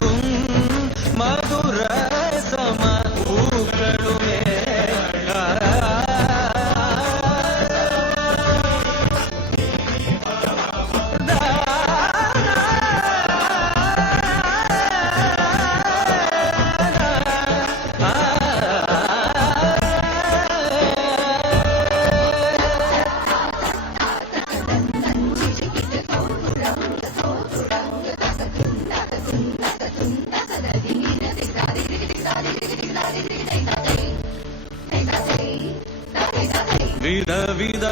kung